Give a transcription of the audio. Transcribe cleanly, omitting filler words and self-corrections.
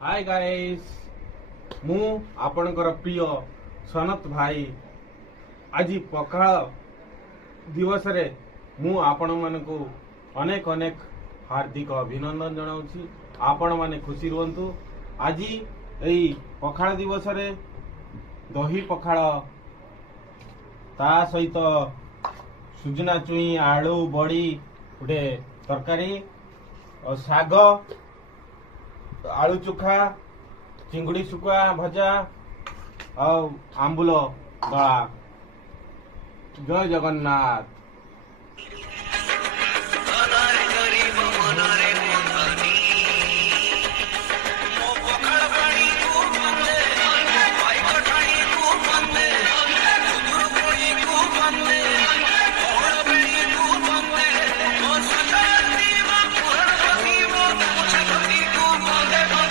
Hi guys मु आपणकर प्रिय सनत भाई आज पखाल दिवस रे मु आपण मानकु अनेक अनेक हार्दिक अभिनंदन जनाऊँ। आपण माने खुशी रुहतु। आज यही पखाल दिवस रे दही पखाल ता सहित सुजना चुई आलू बड़ी गोटे तरकारी और शाग आलू चोखा चिंगुड़ी सुखा भजा और आंबुल दला। जय जगन्नाथ।